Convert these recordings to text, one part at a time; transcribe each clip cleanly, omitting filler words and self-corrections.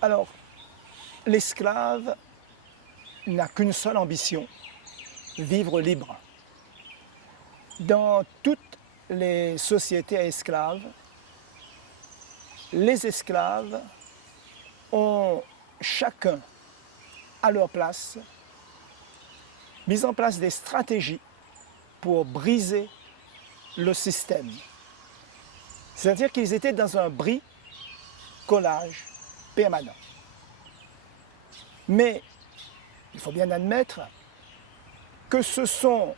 Alors, l'esclave n'a qu'une seule ambition, vivre libre. Dans toutes les sociétés à esclaves, les esclaves ont chacun à leur place mis en place des stratégies pour briser le système. C'est-à-dire qu'ils étaient dans un bricolage permanent. Mais il faut bien admettre que ce sont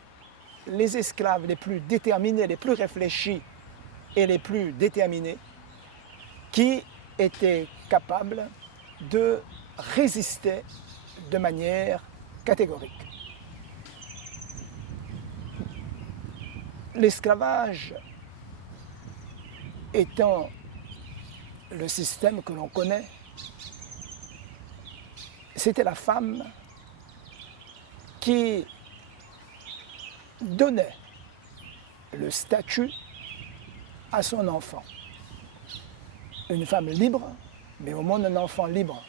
les esclaves les plus déterminés, les plus réfléchis et les plus déterminés qui étaient capables de résister de manière catégorique. L'esclavage étant le système que l'on connaît, c'était la femme qui donnait le statut à son enfant. Une femme libre, mais au monde un enfant libre.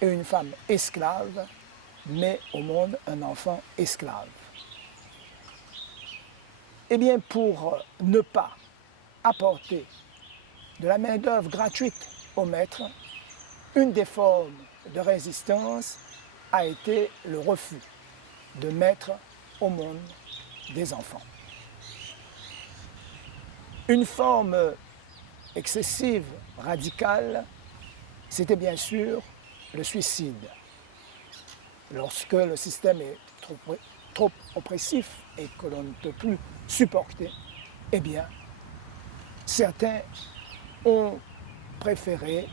Et une femme esclave, mais au monde un enfant esclave. Eh bien, pour ne pas apporter de la main-d'œuvre gratuite au maître, une des formes de résistance a été le refus de mettre au monde des enfants. Une forme excessive, radicale, c'était bien sûr le suicide. Lorsque le système est trop oppressif et que l'on ne peut plus supporter, eh bien, certains ont préféré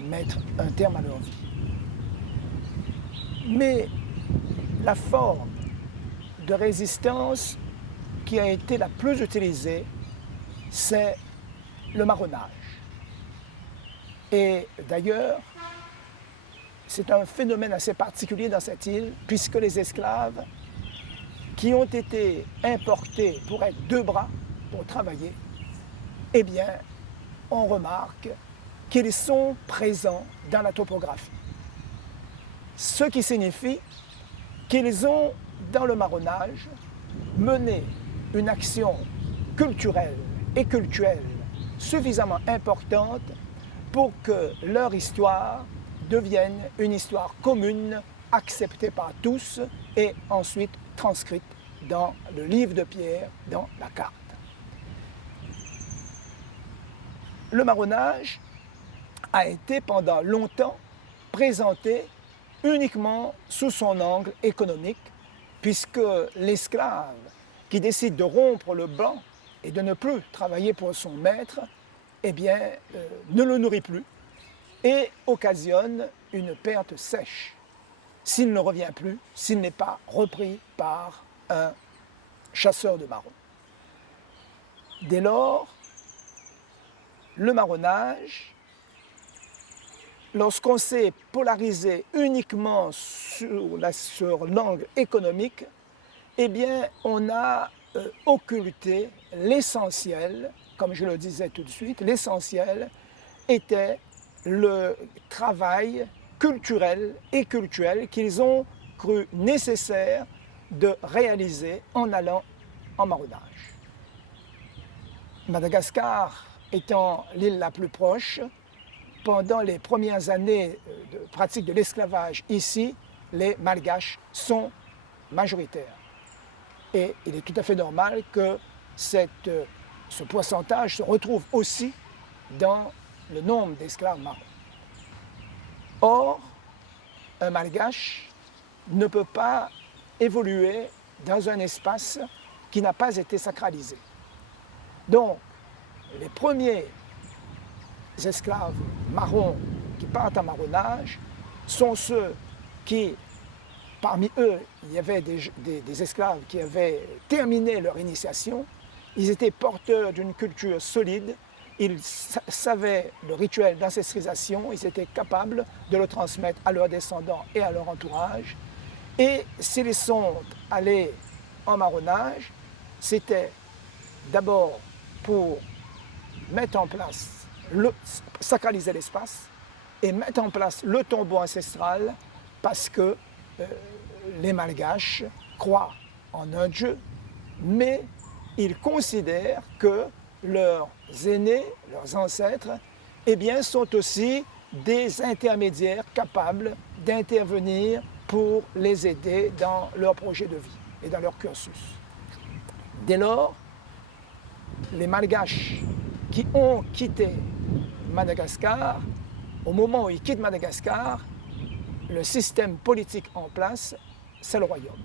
mettre un terme à leur vie. Mais la forme de résistance qui a été la plus utilisée, c'est le marronnage. Et d'ailleurs, c'est un phénomène assez particulier dans cette île, puisque les esclaves qui ont été importés pour être deux bras pour travailler, eh bien, on remarque qu'ils sont présents dans la topographie. Ce qui signifie qu'ils ont, dans le marronnage, mené une action culturelle et cultuelle suffisamment importante pour que leur histoire devienne une histoire commune, acceptée par tous et ensuite transcrite dans le livre de pierre, dans la carte. Le marronnage a été pendant longtemps présenté uniquement sous son angle économique, puisque l'esclave qui décide de rompre le banc et de ne plus travailler pour son maître, eh bien, ne le nourrit plus et occasionne une perte sèche s'il ne revient plus, s'il n'est pas repris par un chasseur de marrons. Dès lors, le marronnage, lorsqu'on s'est polarisé uniquement sur l'angle économique, eh bien, on a occulté l'essentiel, comme je le disais tout de suite, l'essentiel était le travail culturel et cultuel qu'ils ont cru nécessaire de réaliser en allant en marronnage. Madagascar étant l'île la plus proche, pendant les premières années de pratique de l'esclavage ici, les Malgaches sont majoritaires. Et il est tout à fait normal que ce pourcentage se retrouve aussi dans le nombre d'esclaves marrons. Or, un Malgache ne peut pas évoluer dans un espace qui n'a pas été sacralisé. Donc, les premiers esclaves marrons qui partent en marronnage sont ceux qui, parmi eux, il y avait des esclaves qui avaient terminé leur initiation, ils étaient porteurs d'une culture solide, ils savaient le rituel d'ancestrisation, ils étaient capables de le transmettre à leurs descendants et à leur entourage. Et s'ils sont allés en marronnage, c'était d'abord pour mettre en place, sacraliser l'espace, et mettent en place le tombeau ancestral parce que les Malgaches croient en un Dieu, mais ils considèrent que leurs aînés, leurs ancêtres, eh bien, sont aussi des intermédiaires capables d'intervenir pour les aider dans leur projet de vie et dans leur cursus. Dès lors, les Malgaches qui ont quitté Madagascar, au moment où ils quittent Madagascar, le système politique en place, c'est le royaume.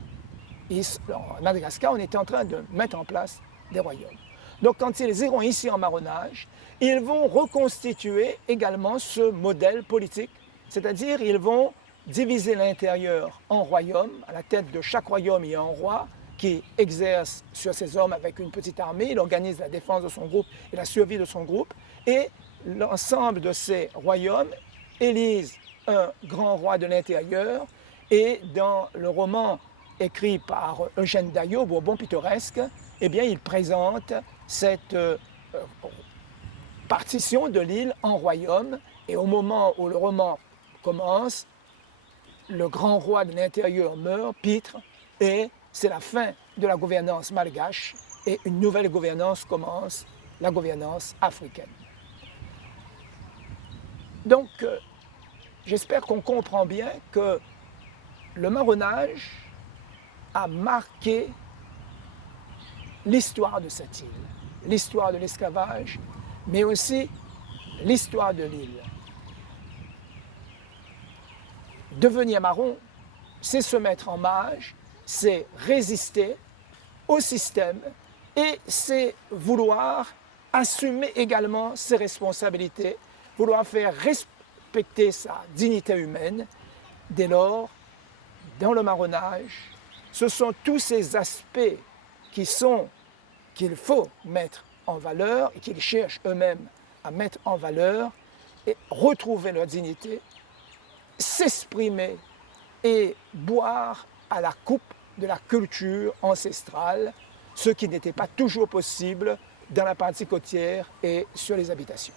À Madagascar, on était en train de mettre en place des royaumes. Donc quand ils iront ici en marronnage, ils vont reconstituer également ce modèle politique, c'est-à-dire ils vont diviser l'intérieur en royaumes. À la tête de chaque royaume, il y a un roi qui exerce sur ses hommes avec une petite armée, il organise la défense de son groupe et la survie de son groupe, et l'ensemble de ces royaumes élisent un grand roi de l'intérieur, et dans le roman écrit par Eugène Daillot, Bourbon pittoresque, eh bien, il présente cette partition de l'île en royaume, et au moment où le roman commence, le grand roi de l'intérieur meurt, Pitre, et c'est la fin de la gouvernance malgache, et une nouvelle gouvernance commence, la gouvernance africaine. Donc, j'espère qu'on comprend bien que le marronnage a marqué l'histoire de cette île, l'histoire de l'esclavage, mais aussi l'histoire de l'île. Devenir marron, c'est se mettre en marge, c'est résister au système et c'est vouloir assumer également ses responsabilités, vouloir faire respecter sa dignité humaine. Dès lors, dans le marronnage, ce sont tous ces aspects qu'il faut mettre en valeur et qu'ils cherchent eux-mêmes à mettre en valeur et retrouver leur dignité, s'exprimer et boire à la coupe de la culture ancestrale, ce qui n'était pas toujours possible dans la partie côtière et sur les habitations.